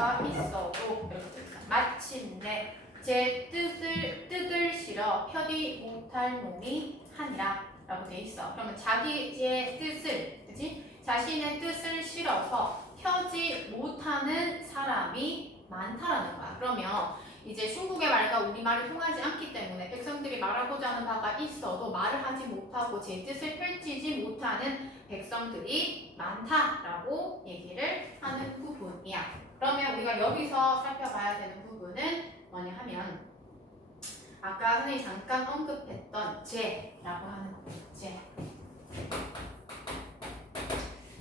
바가 있어도 이렇게 마침내 제 뜻을 실어 펴지 못할 놈이 하니라 라고 돼 있어. 그러면 자기의 뜻을, 그치? 자신의 뜻을 실어서 펴지 못하는 사람이 많다라는 거야. 그러면 이제 중국의 말과 우리말이 통하지 않기 때문에 백성들이 말하고자 하는 바가 있어도 말을 하지 못하고 제 뜻을 펼치지 못하는 백성들이 많다라고 얘기를 하는 부분이야. 그러면 우리가 여기서 살펴봐야 되는 부분은 뭐냐 하면 아까 선생님이 잠깐 언급했던 제라고 하는 거예요. 제.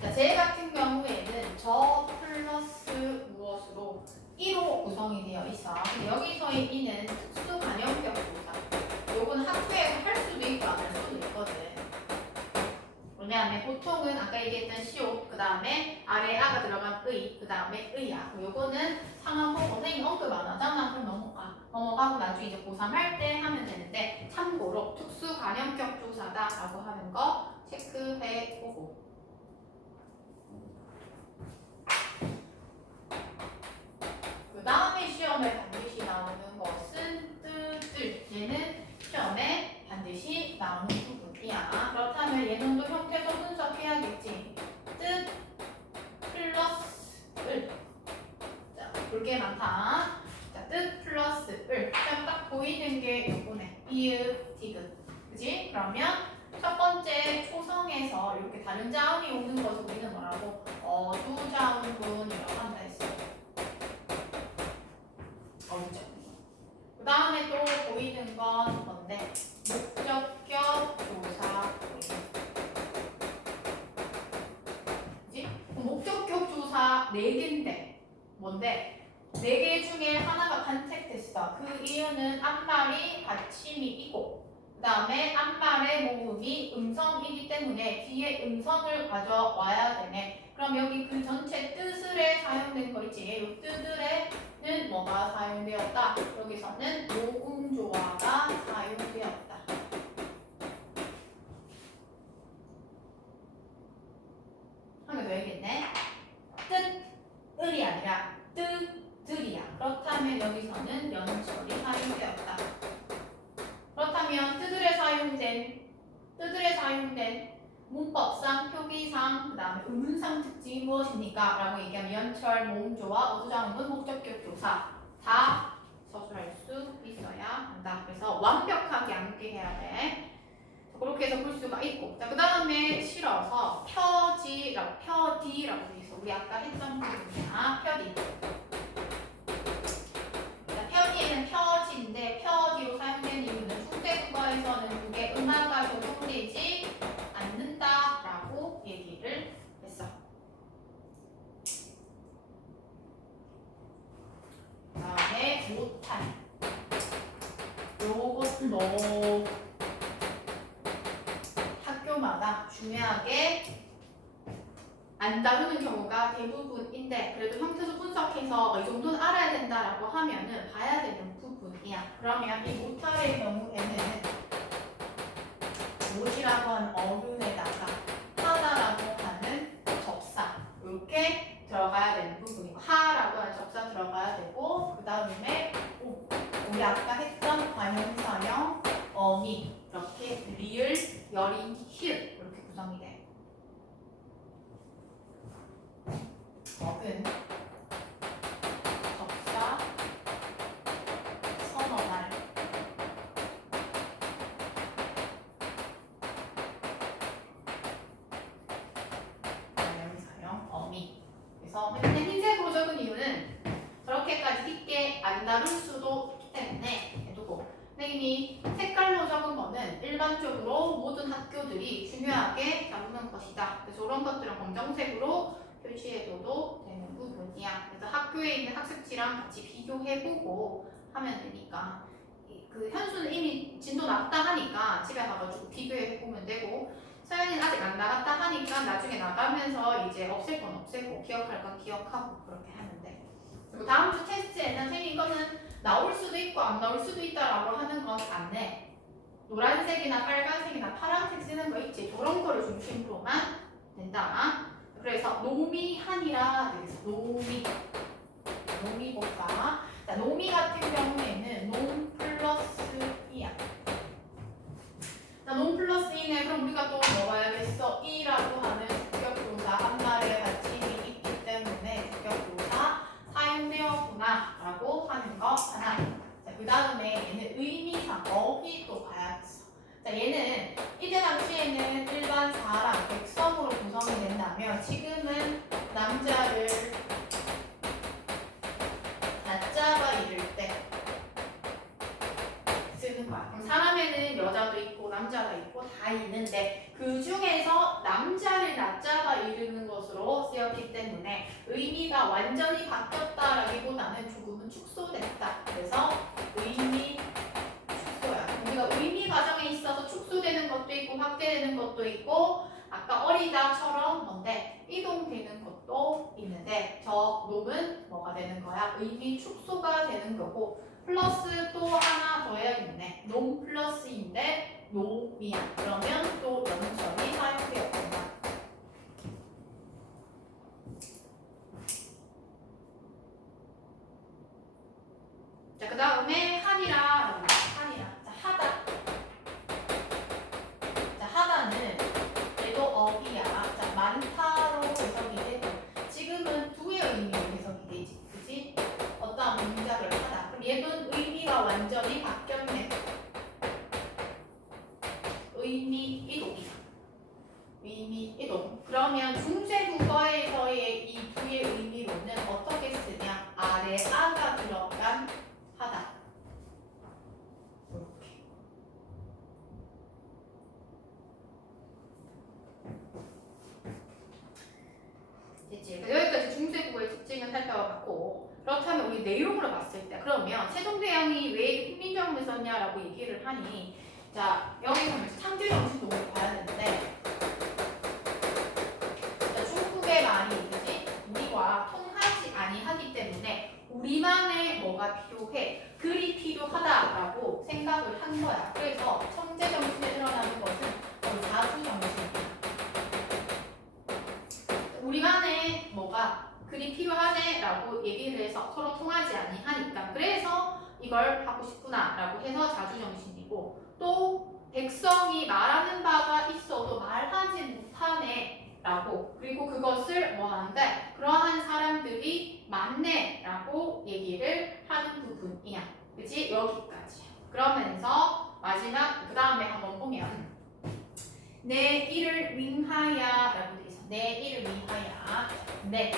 자, 제 같은 경우에는 저 플러스 무엇으로 1로 구성이 되어 있어. 근데 여기서의 이는 특수 관용격 조사. 요건 학교에서 할 수도 있고 안 할 수도 있거든. 왜냐하면 보통은 아까 얘기했던 시옷, 그 다음에 아래 아가 들어간 의, 그 다음에 의야. 요거는 상황 보고 선생님 언급 안 하잖아. 그럼 넘어가고 나중에 이제 고3 할 때 하면 되는데 참고로 특수 관용격 조사다라고 하는 거 체크해 보고. 그 다음에 시험에 반드시 나오는 것은 뜻을. 얘는 시험에 반드시 나오는 부분이야. 그렇다면 얘는 또 형태도 분석해야겠지. 뜻 플러스 을. 자, 볼 게 많다. 자, 뜻 플러스 을. 자, 딱 보이는 게 요거네. 이읍, 디귿. 그지? 그러면 첫 번째 초성에서 이렇게 다른 자음이 오는 것을 우리는 뭐라고? 어두자음분이라고 한다 했어. 그 다음에 또 보이는 건 뭔데? 목적격 조사 보이는. 그치? 목적격 조사 4개인데 뭔데? 4개 중에 하나가 간택됐어. 그 이유는 앞말이 받침이 있고 그 다음에 앞말의 모음이 음성이기 때문에 뒤에 음성을 가져와야 되네. 그럼 여기 그 전체 뜻을에 사용된 거 있지? 이 뜻을에는 뭐가 사용되었다? 여기서는 모음조화가 사용되었다. 한 개 더 얘기했네. 뜻을이 아니라 뜻들이야. 그렇다면 여기서는 연철이 사용되었다. 그렇다면 뜻을에 사용된 문법상, 표기상, 그 다음에 의문상 특징이 무엇입니까? 라고 얘기하면 연철, 모음조화, 어두자음분, 목적격 조사 다 서술할 수 있어야 한다. 그래서 완벽하게 암기해야 돼. 그렇게 해서 볼 수가 있고. 자, 그 다음에 실어서 펴디라고 돼 있어. 우리 아까 했던 부분이야. 펴디. 자, 펴디에는 펴지인데 펴디로 사용된 이유는 중대국어에서는 그게 음화가 적용되지 않는다라고 얘기를 했어. 그 다음에 못한. 요것도 학교마다 중요하게 안 다루는 경우가 대부분인데 그래도 형태도 분석해서 이 정도는 알아야 된다라고 하면은 봐야 되는 부분이야. 그러면 이 못할의 경우에는 못이라고 하는 어른에다가 하다라고 하는 접사 이렇게 들어가야 되는 부분이고 하라고 하는 접사 들어가야 되고 그 다음에 우리 아까 했던 관용사형 어미 이렇게 리을, 여린, 히읗 이렇게 구성이 돼. 어근, 접사, 선어말. 관용사형 어미. 그래서 흰색으로 적은 이유는 저렇게까지 깊게 안 다룰 수도 있기 때문에 해두고 선생님이 색깔로 적은 거는 일반적으로 모든 학교들이 중요하게 다루는 것이다. 그래서 이런 것들은 검정색으로 표시해둬도 되는 부분이야. 그래서 학교에 있는 학습지랑 같이 비교해보고 하면 되니까 그 현수는 이미 진도 나갔다 하니까 집에 가가지고 비교해보면 되고 서연이는 아직 안 나갔다 하니까 나중에 나가면서 이제 없앨 건 없애고 기억할 건 기억하고 그렇게 하면 돼. 그리고 다음 주 테스트에는 선생님 이거는 나올 수도 있고 안 나올 수도 있다라고 하는 건 안 내. 노란색이나 빨간색이나 파란색 쓰는 거 있지? 저런 거를 중심으로만 된다. 그래서 노미한이라 되겠어. 노미. 자, 얘는 이때 당시에는 일반 사람, 백성으로 구성이 된다면 지금은 남자를 낮잡아 이를 때 쓰는 거야. 그럼 사람에는 여자도 있고 남자가 있고 다 있는데 그 중에서 남자를 낮잡아 이르는 것으로 쓰였기 때문에 의미가 완전히 바뀌었다라기보다는 조금은 축소됐다. 그래서 의미 축소야. 우리가 의미 과정에 있어서 축소되는 것도 있고 확대되는 것도 있고 아까 어리다처럼 뭔데 이동되는 것도 있는데 저 놈은 뭐가 되는 거야? 의미 축소가 되는 거고 플러스 또 하나 더 해야겠네. 놈 플러스인데 놈이야. 그러면 또 0점이 사용되었다. 자, 그 다음에 한이라. 자, 하다. 자, 하다는 얘도 업이야. 자, 많다로 해석이 되고 지금은 두의 의미로 해석이 되지. 그치? 어떠한 동작을 하다. 그럼 얘는 의미가 완전히 바뀌었네. 의미 이동이야. 의미 이동. 그러면 중세국어에서의 이 두의 의미로는 어떻게 쓰냐? 아래 아가 들어간 하다. 이렇게. 됐지? 여기까지 중세국어의 특징을 살펴봤고 그렇다면 우리 내용으로 봤을 때 그러면 세종대왕이 왜 훈민정음을 썼냐라고 얘기를 하니 자 여기 보면 창조정신도 우리 봐야 되는데 자, 중국의 말이 그지? 우리와 통하지 아니하기 때문에 우리만의 뭐가 필요해 글이 필요하다라고 생각을 한 거야. 그래서 청제정신에 드러나는 것은 자수정신이야. 우리만의 뭐가 글이 필요하네라고 얘기를 해서 서로 통하지 아니하니까 그래서 이걸 하고 싶구나라고 해서 자주정신이고 또 백성이 말하는 바가 있어도 말하지 못하네라고 그리고 그것을 뭐 하는데 그러한 사람들이 많네라고 얘기를 하는 부분이야. 그치? 여기까지. 그러면서 마지막 그 다음에 한번 보면 내 일을 위하여라고 돼 있어. 내 일을 위하여. 네.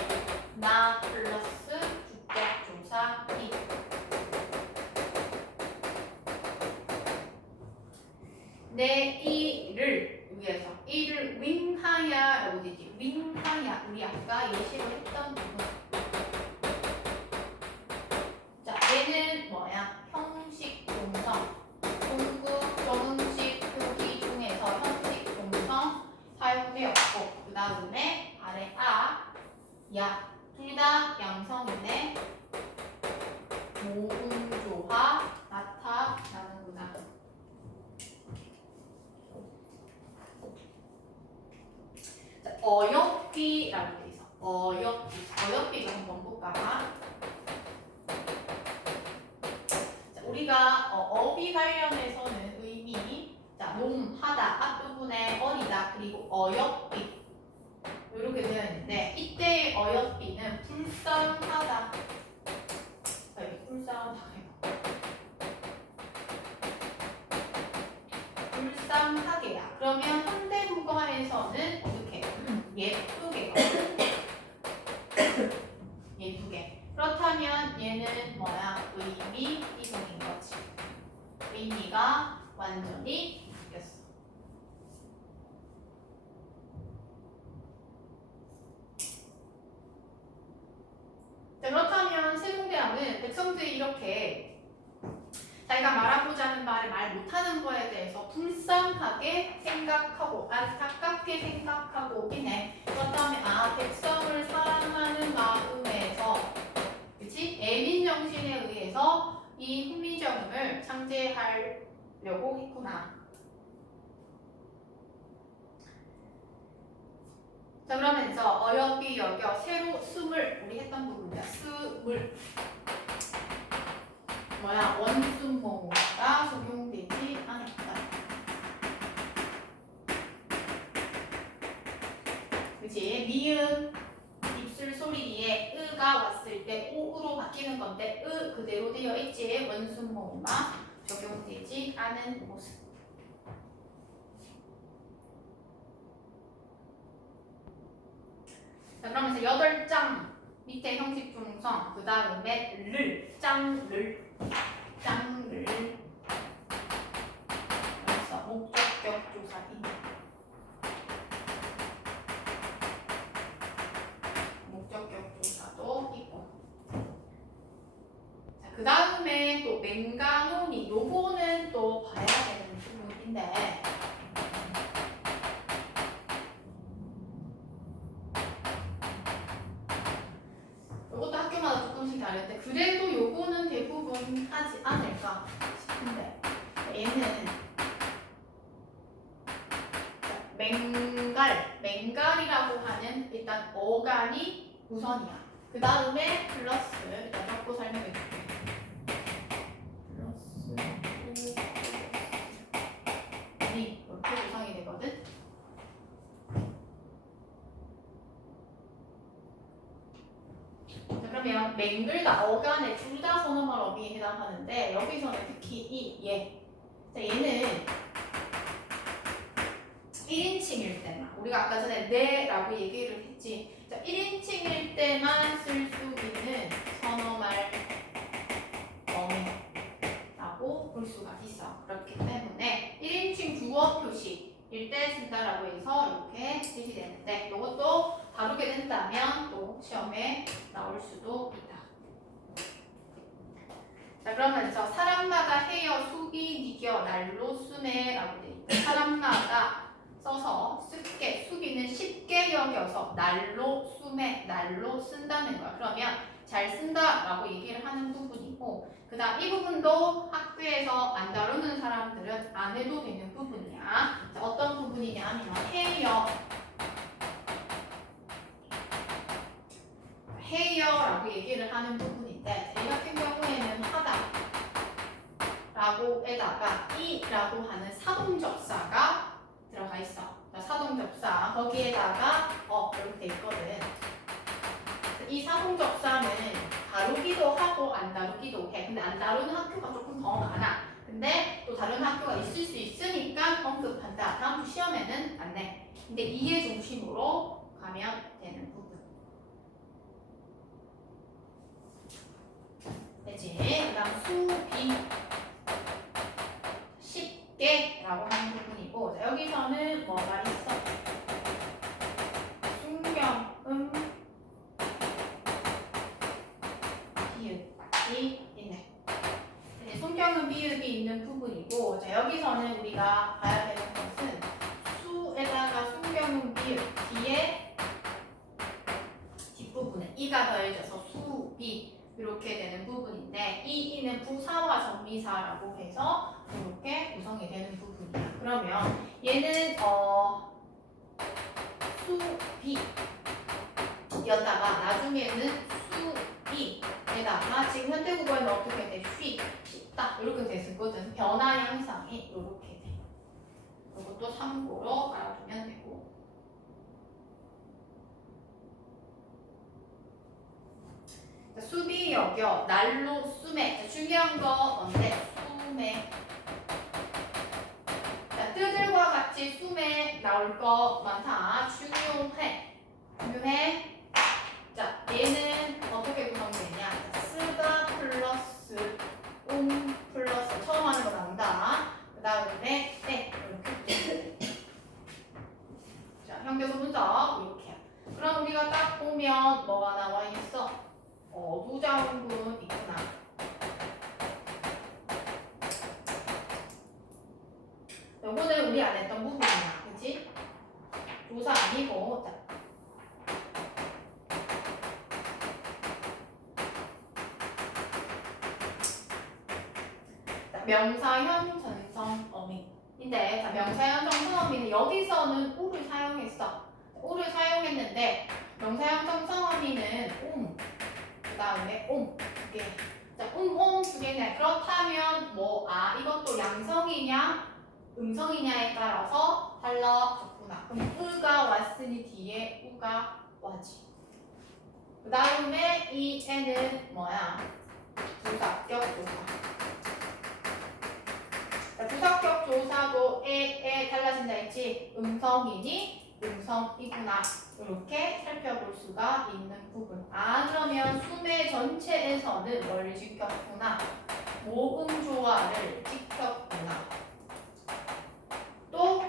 나 플러스 주격 조사 이. 내 일을 위해서. 일을 위하여라고 돼 있지. 위하여. 우리 아까 예시를 했던 부분. 자, 얘는 뭐야? 형식 동성. 중국 정음식 표기 중에서 형식 동성 사용되었고 그 다음에 아래 아, 야 둘 다 양성인데 모음조화 나타나는구나. 자, 어역비라고 돼 있어. 어역비 좀 한번 볼까? 자, 우리가 어비 관련해서는 의미 자, 놈하다 앞부분에 어리다 그리고 어역비 이렇게 되어 있는데 이때의 어역비는 불쌍하다. 불쌍하다. 불쌍하게야. 그러면 현대국어에서는 어떻게? 예쁘게. 예쁘게. 그렇다면 얘는 뭐야? 의미 이동인 거지. 의미가 완전히 바뀌었어. 자, 그렇다면 세종대왕은 백성들이 이렇게 자기가 말하고자 하는 말을 말 못하는 거에 대해서 불쌍하게 생각하고 안타깝게 생각하고 있네. 그렇다면 백성을 사랑하는 마음에서 그치? 애민정신에 의해서 이 훈민정음을 창제하려고 했구나. 자, 그러면서 어여비 여겨 새로 숨을 우리 했던 부분이야. 숨을 뭐야? 원순모가 적용되지 않았다. 그치? 미음 입술 소리 뒤에 으가 왔을 때 오으로 바뀌는 건데 으 그대로 되어 있지. 원순모가 적용되지 않은 모습. 자, 그러면서 8장 밑에 형식 중성 그 다음에 를 짱를 그래서 목적격 조사인 목적격 조사도 있고 자, 그 다음에 또 맹가노니 요거는 또 봐야 되는 부분인데 요것도 학교마다 조금씩 다른데 그래도 요거는 대부분 하지 않을까 싶은데 얘는 맹갈이라고 하는 일단 어간이 우선이야. 그 다음에 플러스 일단 적고 설명해 줄게. 플러스 이 이렇게 구성이 되거든. 자, 그러면 맹글과 어간의 둘 다 선어말 어휘에 해당하는데 여기서는 특히 이 얘. 자, 얘는 1인칭일 때만 우리가 아까 전에 네라고 얘기를 했지. 자, 1인칭일 때만 쓸 수 있는 선어말 어휘라고 볼 수가 있어. 그렇기 때문에 1인칭 주어 표시일 때 쓴다라고 해서 이렇게 제시되는데 이것도 다루게 된다면 또 시험에 나올 수도 있다. 자, 그러면서 사람마다 해여 수비 니겨 날로 쓰네라고 돼 있다. 사람마다 써서 쉽게 수비는 쉽게 여겨서 날로 수매 날로 쓴다는 거야. 그러면 잘 쓴다라고 얘기를 하는 부분이고 그다음 이 부분도 학교에서 안 다루는 사람들은 안 해도 되는 부분이야. 자, 어떤 부분이냐 하면 해여라고 얘기를 하는 부분인데 이 같은 경우에는 하다라고 에다가 이라고 하는 사동접사가 들어가 있어. 사동접사 거기에다가 이렇게 돼 있거든. 이 사동접사는 다루기도 하고 안 다루기도 해. 근데 안 다루는 학교가 조금 더 많아. 근데 또 다른 학교가 있을 수 있으니까 언급한다. 다음 주 시험에는 안 내. 근데 이해 중심으로 가면 되는 부분. 되지? 그 다음 수비 쉽게라고 하는 부분이고 자, 여기서는 뭐가 있어? 순경음 비읍이 있네. 이제 순경음 비읍이 있는 부분이고 자, 여기서는 우리가 봐야 되는 것은 수에다가 순경음 비읍 뒤에 뒷부분에 이가 더해져서 수비 이렇게 되는 부분인데 이 이는 부사와 정비사라고 해서 이렇게 구성이 되는 부분이야. 그러면 얘는 수비였다가 나중에는 수비에다가 지금 현대 국어에는 어떻게 돼? 쉽다 이렇게 됐었거든. 변화 양상이 이렇게 돼. 이것도 참고로 알아두면 되고. 수비 여겨 날로 수매 중요한 거 뭔데? 수매 자, 뜨들과 같이 수매 나올 거 많다. 중요해 자, 얘는 어떻게 구성되냐? 쓰다 플러스 플러스 처음 하는 거 나온다. 그 다음에 이렇게 자, 현교소 분석 이렇게 그럼 우리가 딱 보면 뭐가 나와 있어? 부자원군 있구나. 요거는 우리 안 했던 부분이야. 그치? 조사 아니고 자, 명사형 전성 어미인데 자, 명사형 전성 어미는 여기서는 우를 사용했어. 우를 사용했는데 명사형 전성 어미는 그 다음에 이게 자, 두 개네. 그렇다면 이것도 양성이냐 음성이냐에 따라서 달라졌구나. 그럼 으가 왔으니 뒤에 우가 와지. 그 다음에 이 애는 뭐야? 부사격 조사. 자, 부사격 조사도 에 달라진다 했지. 음성이니 음성이구나. 이렇게 살펴볼 수가 있는 부분. 아, 그러면 수매 전체에서는 뭘 지켰구나? 모음조화를 지켰구나. 또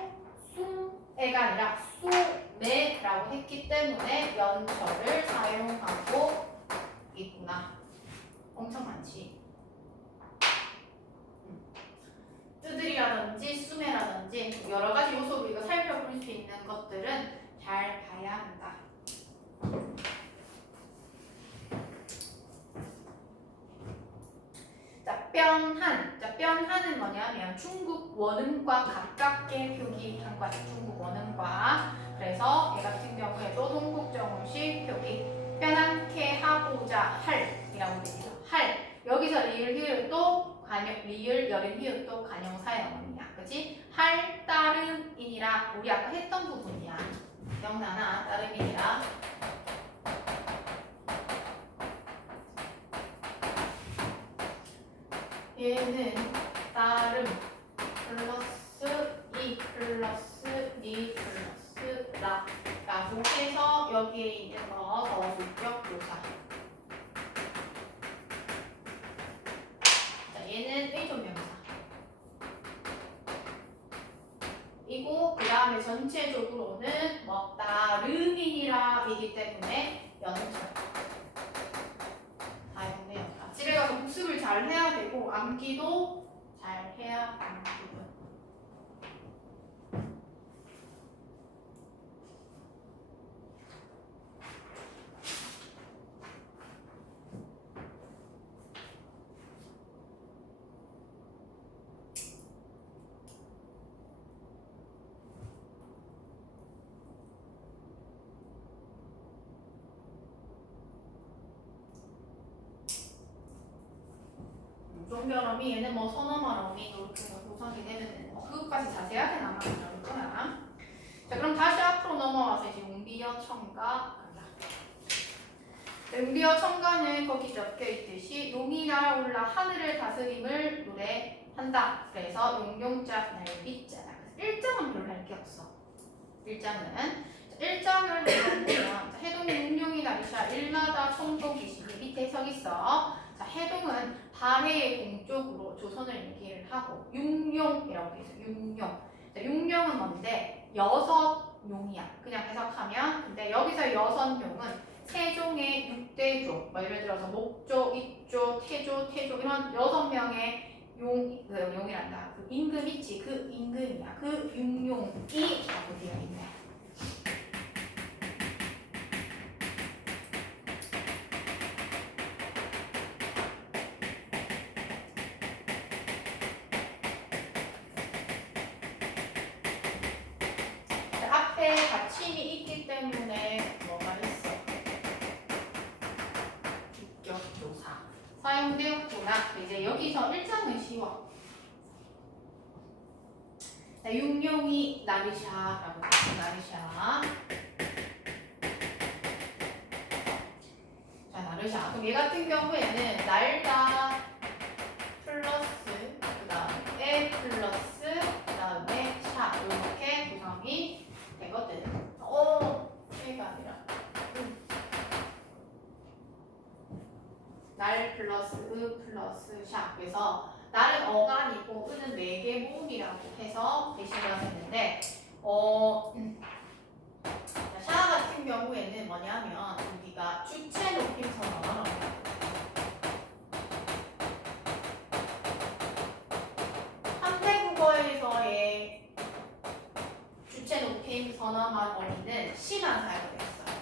수매가 아니라 수매라고 했기 때문에 연철을 사용하고 있구나. 엄청 많지. 뜨들이라든지 수매라든지 여러 가지 요소로 이거 살펴볼 수 있는 것들은 잘 봐야 한다. 자, 변한. 자, 변한은 뭐냐면 중국 원음과 가깝게 표기한 거야. 중국 원음과. 그래서 얘 같은 경우에도 동국정음식 표기. 편안케 하고자 할이라고 됩니다. 할. 여기서 리을 히읗도 관용, 리을 여린 히읗도 관용 사용음이야. 그치? 할 따름이니라. 우리 아까 했던 부분이야. 기억나나? 따름이니라. 얘는 따름 플러스 이 플러스 니 플러스 라 라고 해서 여기에 있는 거 거주격 조사. 자, 얘는 의존명사 이고 그 다음에 전체적으로는 뭐 따름이니라 이기 때문에 연철 집에 가서 복습을 잘 해야 되고 암기도 잘 해야 하는 부분. 종결어미 얘는 뭐 선어말어미 이렇게 뭐 조성이 되면 뭐 그것까지 자세하게 남아있을 거야. 자, 그럼 다시 앞으로 넘어와서 이제 용비어 첨가 간다. 용비어 첨가는 거기 적혀 있듯이 용이 날아올라 하늘을 다스림을 노래한다. 그래서 용용자 날비자다. 1장은 별로 할 게 없어. 1장을 해보면 해동이 용용이 날이샤 일마다 청동기시 밑에 서 있어. 자, 해동은 발해의 동쪽으로 조선을 얘기를 하고 육룡이라고 돼 있어. 육룡. 자, 육룡은 뭔데? 여섯 용이야. 그냥 해석하면. 근데 여기서 여섯 용은 세종의 6대조, 뭐 예를 들어서 목조, 입조, 태조 이런 6명의 용이란다. 그 임금 있지? 그 임금이야. 그 육룡이라고 되어 있네. 앞에 받침이 있기 때문에 뭐가 있어? 주격조사 사용되었구나. 이제 여기서 1장은 쉬워. 자, 육룡이 나르샤라고 했어. 나르샤. 자, 나르샤. 그럼 얘 같은 경우에는 날다 플러스 그 다음에 플러스 그 다음에 샤 이렇게 구성이 되거든. 얘가 아니라 날 플러스 플러스 샤. 그래서 날은 어간이고 으는 4개 모음이라고 해서 대신을 했는데 샤 같은 경우에는 뭐냐면 우리가 주체 높임선언 한국어에서의 주체 높임 선언한 어미는 시만 사용을 했어요.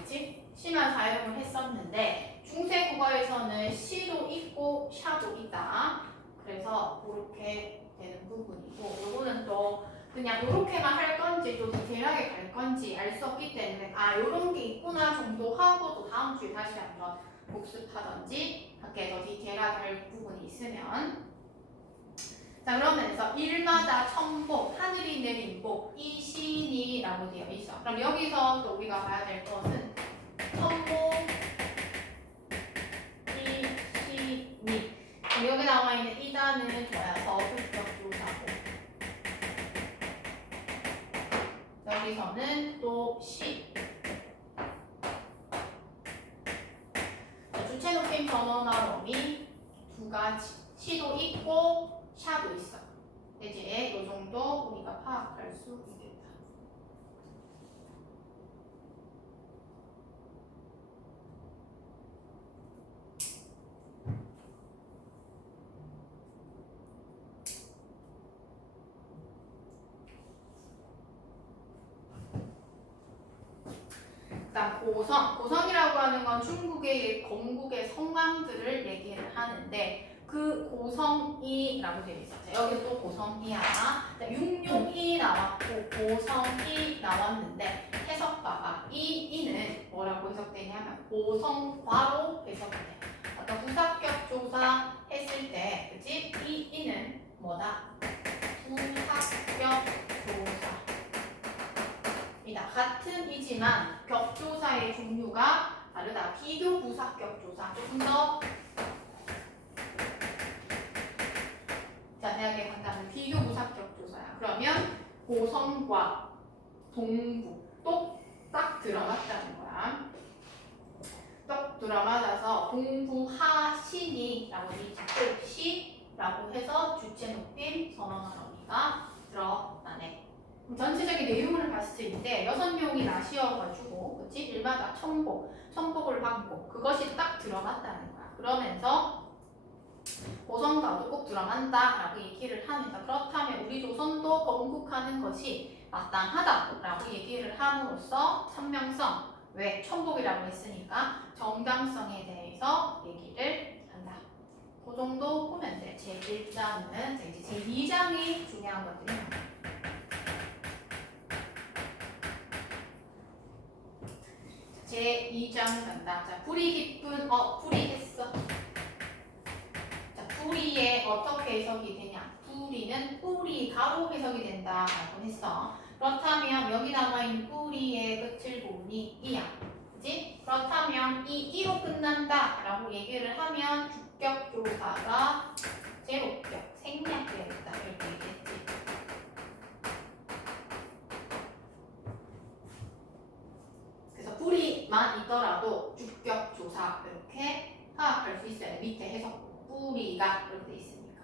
그치? 시만 사용을 했었는데 중세 국어에서는 시도 있고 샤도 있다. 그래서 그렇게 되는 부분이고 요거는 또 그냥 이렇게만 할 건지 또 디테일하게 갈 건지 알 수 없기 때문에 요런 게 있구나 정도 하고 또 다음 주에 다시 한번 복습하던지 밖에 더 디테일하게 할 부분이 있으면 자, 그러면서 일마다 천복, 하늘이 내린 복, 이신이라고 되어 있어. 그럼 여기서 또 우리가 봐야 될 것은 천복, 이신이. 여기 나와 있는 이단은 뭐야? 서술격조사고. 여기 여기서는 또 시. 주체 높임 전원화 범위 두 가지. 시도 있고 샤도 있어. 이제 이 정도 우리가 파악할 수 있겠다. 일단 고성이라고 하는 건 중국의 건국의 성왕들을 얘기를 하는데 그 고성이라고 되어 있어. 자, 여기 또 고성이야. 자, 육룡이 나왔고 고성이 나왔는데 해석 봐봐. 이 이는 뭐라고 해석되냐면 고성과로 해석돼. 아까 부사격 조사 했을 때, 그치? 이 이는 뭐다? 부사격 조사. 같은 이지만 격조사의 종류가 다르다. 비교 부사격 조사 조금 더 자세하게 간다면 비교 부사격 조사야. 그러면 고성과 동부 똑딱 들어맞다는 거야. 똑 들어맞아서 동부하신이라고 되어 시라고 해서 주체 높임 선언한 어미가 들어가네. 전체적인 내용을 봤을 때 6명이 나시어가지고 그치? 일마다 청복을 받고 그것이 딱 들어갔다는 거야. 그러면서 고성과도 꼭 들어간다라고 얘기를 하면서 그렇다면 우리 조선도 건국하는 것이 마땅하다라고 얘기를 함으로써 천명성, 왜? 천복이라고 했으니까 정당성에 대해서 얘기를 한다. 그 정도 보면 돼. 제1장은 이제 제2장이 중요한 것들이야. 제2장 간다. 자, 뿌리 깊은 뿌리 했어. 자, 뿌리에 어떻게 해석이 되냐? 뿌리는 뿌리 가로 해석이 된다라고 했어. 그렇다면 여기 남아있는 뿌리의 끝을 보니 이야. 그치? 그렇다면 이 이로 끝난다라고 얘기를 하면 주격조사가 제로격, 생략되어있다 이렇게 얘기했지. 뿌리만 있더라도 주격조사 이렇게 파악할 수 있어요. 밑에 해석 뿌리가 이렇게 돼 있으니까.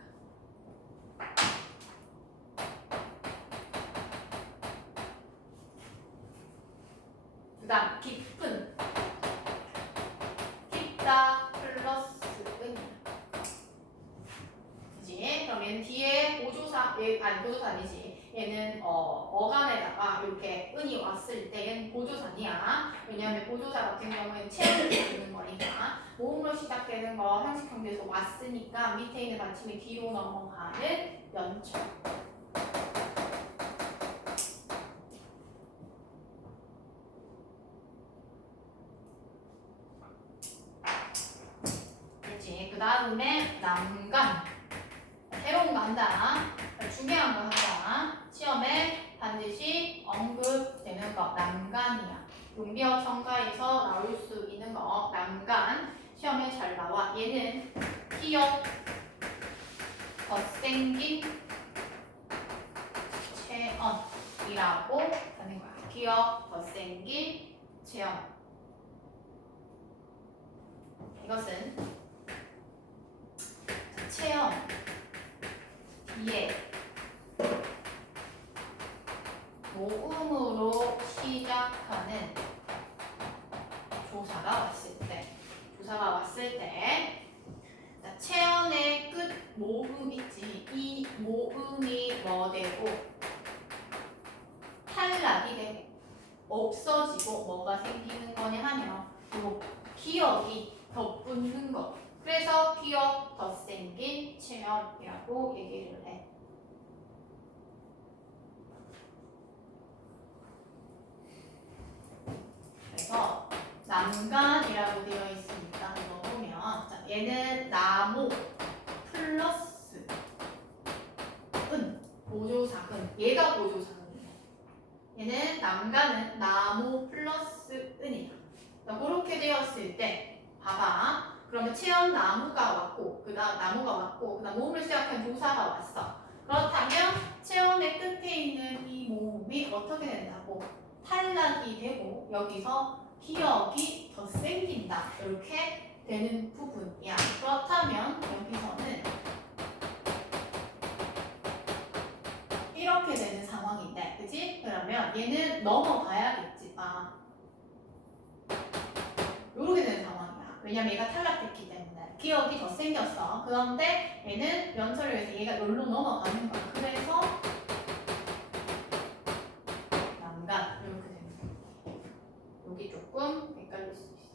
그 다음 깊은 깊다 플러스 은. 그치? 그럼 얘는 뒤에 보조사 보조사 아니지. 얘는 어간에다가 이렇게 은이 왔을 때 얘는 보조사니야. 왜냐하면 보조사 같은 경우에는 체험을 주는 거니까 모음으로 시작되는 거 형식형돼서 왔으니까 밑에 있는 받침이 뒤로 넘어가는 연철. 그렇지. 그 다음에 난간. 새로운 거 한다. 중요한 거 한다. 시험에 반드시 언급되는 거 난간이야. 용비어 첨가에서 나올 수 있는 거 난간 시험에 잘 나와. 얘는 기억 덧생긴 체언이라고 하는 거야. 기억 덧생긴 체언. 이것은 체언 뒤에 모음으로 시작하는 조사가 왔을 때 자, 체언의 끝 모음 있지. 이 모음이 뭐 되고 탈락이 되고 없어지고 뭐가 생기는 거냐 하면 요 기억이 덧붙는 거. 그래서 기억 덧생긴 체언이라고 얘기를 해. 그래서 난간이라고 되어 있으니까 이거 보면 자, 얘는 나무 플러스 은 보조사근. 얘가 보조사근이야. 얘는 난간은 나무 플러스 은이야. 그렇게 되었을 때 봐봐. 그러면 체언 나무가 왔고 그다음 모음을 시작한 조사가 왔어. 그렇다면 체온의 끝에 있는 이 모음이 어떻게 된다고? 탈락이 되고 여기서 기억이 더 생긴다. 이렇게 되는 부분이야. 그렇다면 여기서는 이렇게 되는 상황인데, 그치? 그러면 얘는 넘어가야겠지. 이렇게 되는 상황이야. 왜냐면 얘가 탈락됐기 때문에 기억이 더 생겼어. 그런데 얘는 연설을 위해서 얘가 여기로 넘어가는 거야. 그래서 난간 이렇게 되는 거야. 여기 조금 헷갈릴 수 있어.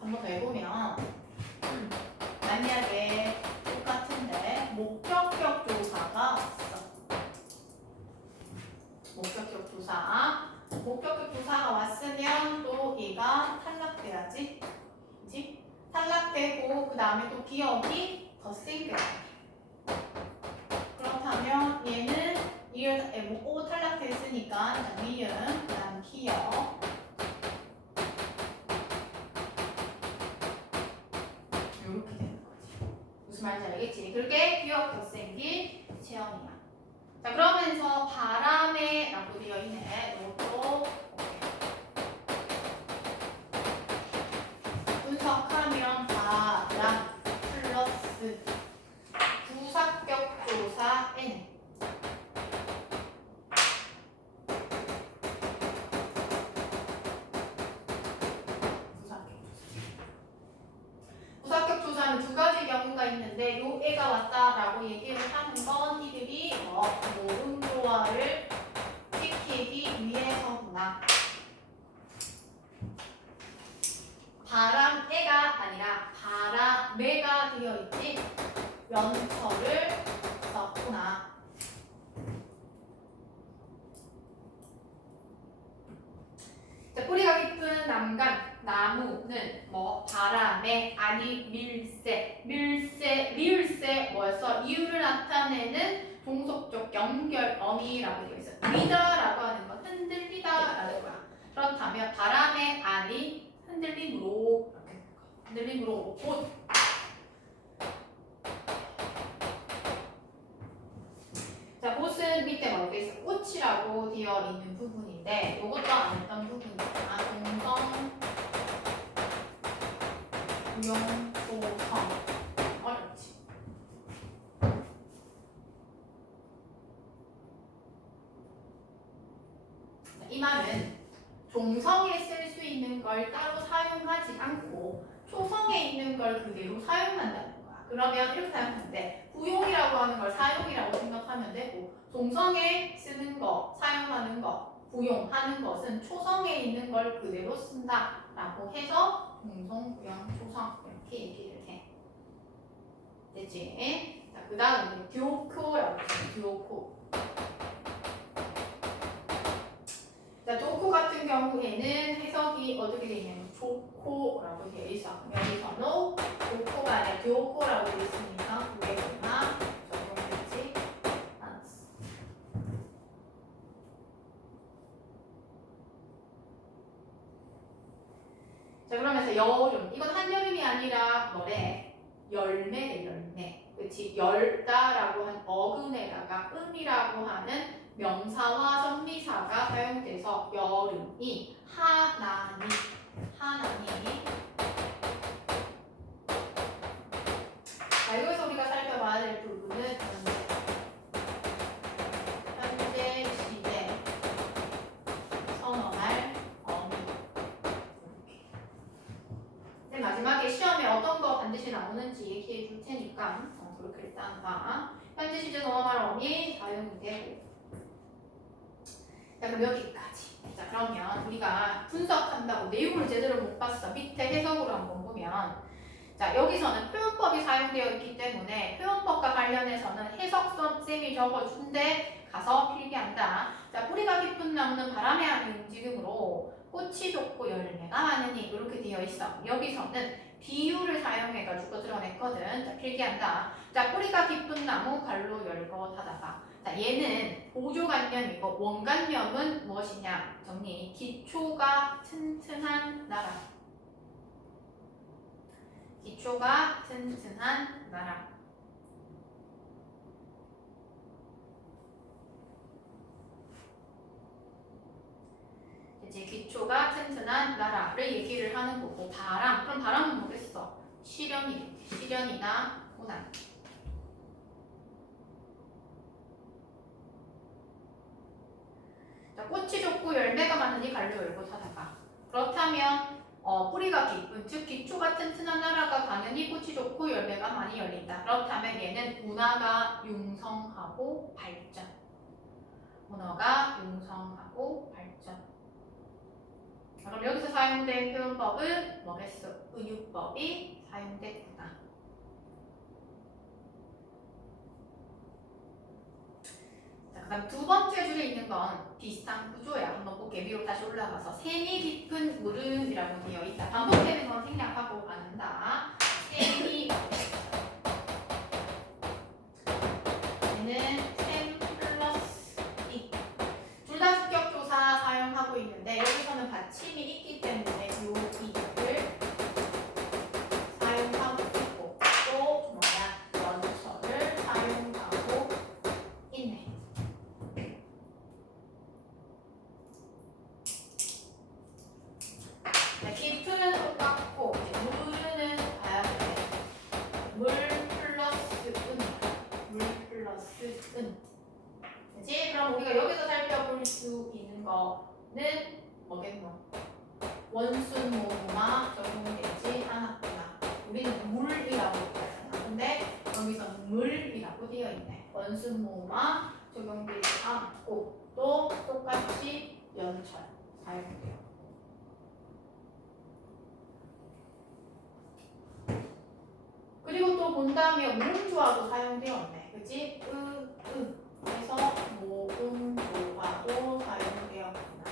한 번 더 해보면 만약에 똑같은데 목적격 조사가 왔어. 목적격 조사가 왔으면 또 얘가 탈락돼야지. 그치? 탈락되고 그 다음에 또 기억이 더 생겨야 돼. 그렇다면 얘는 오 탈락됐으니까 니은 그 다음 기억 이렇게 되는 거지. 무슨 말인지 알겠지? 그게 기억 더 생긴 체험이야. 자, 그러면서 바람에 라고 되어 있네. 이것도 분석하면 바람 플러스 부사격 조사 N. 부사격 조사는 두 가지 경우가 있는데 요 애가 왔다라고 얘기를 하는 건 이들이 모음 조화를 시키기 위해서구나. 바람애가 아니라 바람애가 되어 있지. 연설을 썼구나. 자, 뿌리가 깊은 남간 나무는 바람에 아니 밀세 뭐였어? 이유를 나타내는 동속적 연결어미라고 되어 있어. 미다라고 하는 건 흔들리다라는 거야. 그렇다면 바람에 아니 흔들림으로 꽃. 자, 꽃은 밑에 뭐가 있어? 꽃이라고 되어 있는 부분인데 이것도 안 했던 부분이잖아. 동성, 구용, 소성. 어렵지. 자, 이 말은 종성에 쓸 수 있는 걸 따로 사용하지 않고 초성에 있는 걸 그대로 사용한다는 거야. 그러면 이렇게 생각하면 돼. 구용이라고 하는 걸 사용이라고 생각하면 되고 종성에 쓰는 거, 사용하는 거, 구용하는 것은 초성에 있는 걸 그대로 쓴다라고 해서 동성, 구용, 초성 이렇게 얘기를 해. 됐지? 자, 그 다음에 듀오코라고 해서 듀오코. 자, 도코 같은 경우에는 해석이 어떻게 되어 있냐면 조코라고 되어 있어. 여기서는 조코가 아니라 듀오코라고 되어 있으니까 그게구나 적용되지 않았어. 자, 그러면서 여름. 이건 한여름이 아니라 뭐래? 열매래, 열매. 그치? 열다라고 한 어근에다가 음이라고 하는 명사와 선미사가 사용돼서 여름이 하나니 자, 여기서 우리가 살펴봐야 될 부분은 현재 시제 선언할 어미. 근데 마지막에 시험에 어떤 거 반드시 나오는지 얘기해 줄 테니까 그렇게 일단 봐. 현재 시제 선언할 어미 사용이 되고. 자, 그럼 여기까지. 자, 그러면 우리가 분석한다고 내용을 제대로 못 봤어. 밑에 해석으로 한번 보면 자, 여기서는 표현법이 사용되어 있기 때문에 표현법과 관련해서는 해석선 쌤이 적어준데 가서 필기한다. 자, 뿌리가 깊은 나무는 바람에 하는 움직임으로 꽃이 좋고 열매가 많으니 이렇게 되어 있어. 여기서는 비유를 사용해가지고 드러냈거든. 자, 필기한다. 자, 뿌리가 깊은 나무 갈로 열고 닫아봐. 자, 얘는 보조관념이고 원관념은 무엇이냐? 정리. 기초가 튼튼한 나라. 기초가 튼튼한 나라. 이제 기초가 튼튼한 나라를 얘기를 하는 거고 바람. 그럼 바람은 뭐겠어? 시련이나 고난. 자, 꽃이 좋고 열매가 많으니 갈로 열고 타다가. 그렇다면 뿌리가 깊은, 즉 기초가 튼튼한 나라가 당연히 꽃이 좋고 열매가 많이 열린다. 그렇다면 얘는 문화가 융성하고 발전. 문화가 융성하고 발전. 그럼 여기서 사용된 표현법은 뭐겠어? 은유법이 사용됐구나. 자, 그 다음 두 번째 줄에 있는 건 비슷한 구조야. 한번 볼게. 위로 다시 올라가서 샘이 깊은 물음이라고 되어 있다. 반복되는 건 생략하고 안 한다. 샘이 얘는 샘 플러스 이. 둘 다 주격조사 사용하고 있는데 여기서는 받침이 있기 때문에 요 이를 사용하고 있고 또 뭐야? 연서를 사용하고 있네. 네, 깊은 똑같고 물은 봐야 돼. 물 플러스 은. 그치? 그럼 우리가 여기서 살펴볼 수 있는 거는 뭐겠노? 원순 모음화 적용되지 않았구나. 우리는 물이라고 했잖아. 근데 여기서는 물이라고 되어 있네. 원순 모음화 적용되지 않고 또 똑같이 연철 사용돼요. 그리고 또 본다음에 모음조화도 사용되었네. 그치? 그래서 모음조화도 사용되었구나.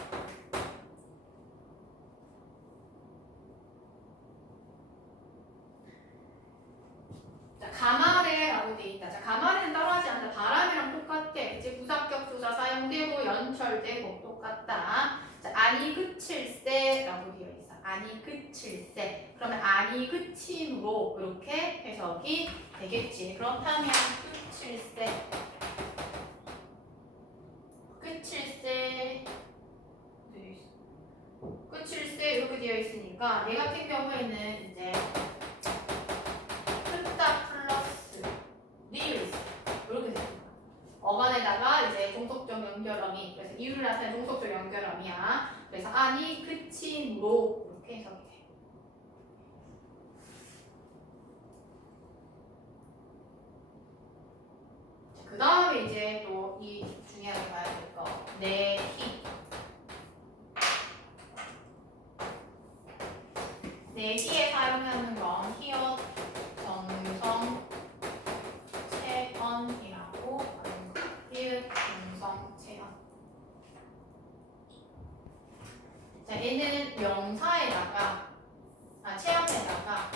자, 가마레라고 돼 있다. 자, 가마레는 따라하지 않다. 바람이랑 똑같아. 그치? 부사격 조사 사용되고 연철되고 똑같다. 자, 아니 그칠세라고 되어 있어. 아니 그칠세. 그러면 아니 그침으로 이렇게 해석이 되겠지. 그렇다면 끝일세 이렇게 되어 있으니까 얘 같은 경우에는 이제 크다 플러스 리을 이렇게 됩니다. 어간에다가 이제 종속적 연결어미, 그래서 이유를 나타낸 종속적 연결어미야. 그래서 아니 그침으로 이렇게 해석이 돼. 그 다음에 이제 또 이 중요하게 봐야 될 거 내희. 내희에 사용하는 건 히읗 정성 체언이라고 하는 거. 히읗 정성 체언. 자, 얘는 명사에다가 체언에다가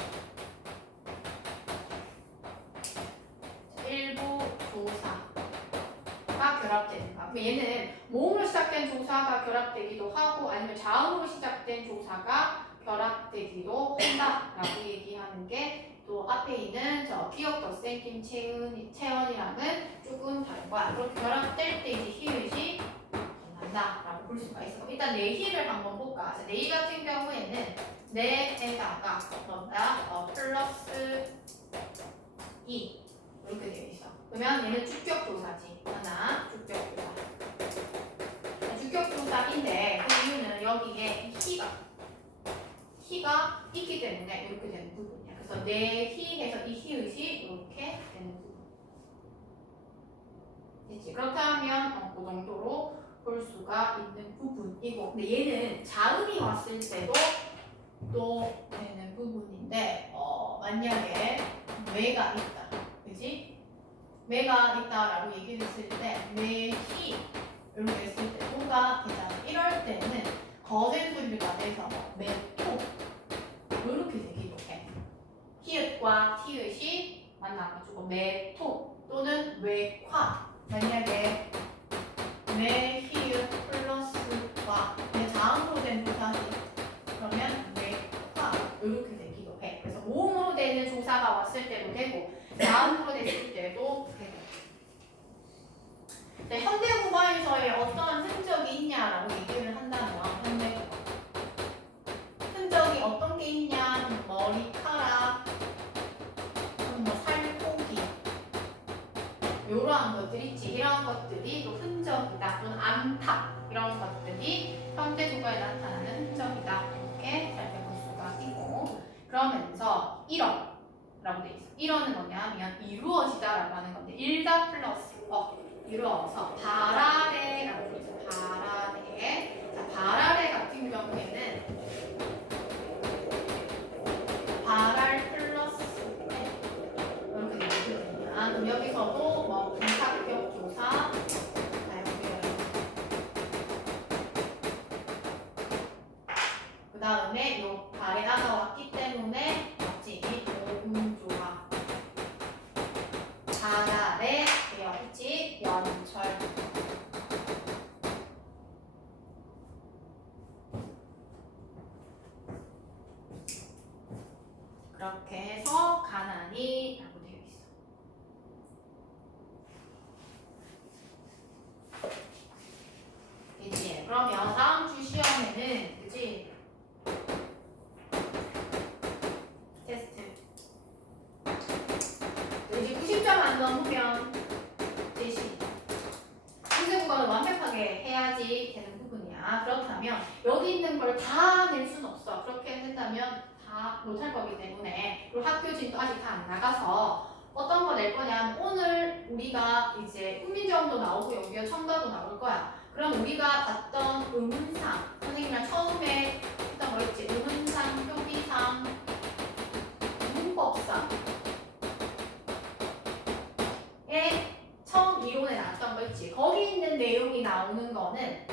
일부 조사가 결합되는 거. 얘는 모음으로 시작된 조사가 결합되기도 하고 아니면 자음으로 시작된 조사가 결합되기도 한다라고 얘기하는 게 또 앞에 있는 저 기억 덧셈 김채연이랑은 조금 다른 거야. 그렇게 결합될 때 이제 히읗이 난다라고 볼 수가 있어. 일단 내희를 한번 볼까. 내희 같은 경우에는 내에다가 플러스 2 이렇게 되어 있어. 그러면 얘는 주격조사지. 하나 주격조사. 주격조사인데 그 이유는 여기에 희가 있기 때문에 이렇게 되는 부분이야. 그래서 내희해서 이 히읗이 이렇게 되는 부분. 있지. 그렇다면 그 정도로 볼 수가 있는 부분이고, 근데 얘는 자음이 왔을 때도 또 되는 부분인데, 만약에 매가 있다, 그지? 매가 있다라고 얘기를 했을 때 매희 이렇게 했을 때 뭐가 되잖아. 이럴 때는 거센 소리가 돼서 매토 이렇게 되기도 해. 히읗과 티읕이 만나가지고 매토 또는 외화. 만약에 매히읗 플러스와 자음으로 된 부사지 그러면 외화 이렇게 되기도 해. 그래서 모음으로 되는 이러한 것들이 있지. 이러한 것들이 또 흔적이다 또는 암탉 이런 것들이 현대 주거에 나타나는 흔적이다. 이렇게 살펴볼 수가 있고 그러면서 1어라고 돼 있어. 1어는 뭐냐면 이루어지다라고 하는 건데 일다 플러스 이루어서 바라레라고 돼 있어. 바라레. 자, 바라레 같은 경우에는 바랄 플러스 이렇게 되거든요. 그럼 여기서도 뭐 분사격 조사 그 다음에 요 발에다가 왔기 때문에 맞지? 도움조합 바랄에 되어 있지? 연철 그렇게 해서 가난이 라고 되어 있어. 그치? 그러면 다음 주 시험에는 그치? 테스트 이제 90점 안 넘으면 제시 문제국어는 완벽하게 해야지 되는 부분이야. 그렇다면 여기 있는 걸 다 낼 수는 없어. 그렇게 한다면 다 못할 거기 때문에 그리고 학교진도 아직 다 안 나가서 어떤 거 낼 거냐면 오늘 우리가 이제 훈민정음도 나오고 여기가 첨가도 나올 거야. 그럼 우리가 봤던 의문상 선생님이랑 처음에 했던 거 있지? 의문상, 표기상, 문법상 처음 이론에 나왔던 거 있지? 거기 있는 내용이 나오는 거는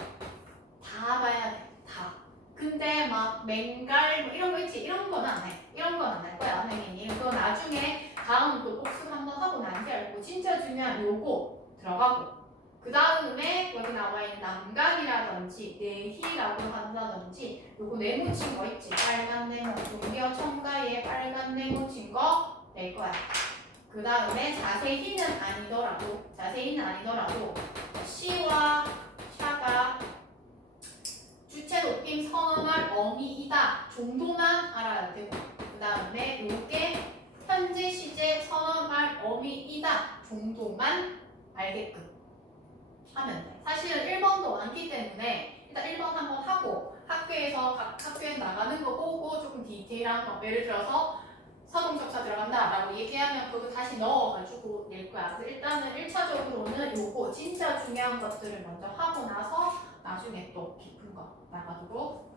다 봐야 돼. 다. 근데 막 맹갈 뭐 이런 거 있지? 이런 건 안 해. 이런 건 안 할 거야, 선생님이. 그거 나중에 다음 그 복습 한번 하고 난 뒤에 알고 진짜 중요한 요거 들어가고 그 다음에 여기 나와 있는 남강이라든지 내희라고 한다든지 요거 네모친 거 있지? 빨간 네모, 종교 첨가에 빨간 네모친 거 낼 거야. 그 다음에 자세히는 아니더라도 시와 샤가 주체 높임 선언할 어미이다 정도만 알아야 되고 그 다음에 요게 현재 시제 선언할 어미이다 정도만 알게끔 하면 돼. 사실은 1번도 많기 때문에 일단 1번 한번 하고 학교에서 각 학교에 나가는 거 보고 조금 디테일한 거 예를 들어서 서동적사 들어간다 라고 얘기하면 그거 다시 넣어가지고 낼 거야. 그래서 일단은 1차적으로는 요거 진짜 중요한 것들을 먼저 하고 나서 나중에 또 깊은 거 나가도록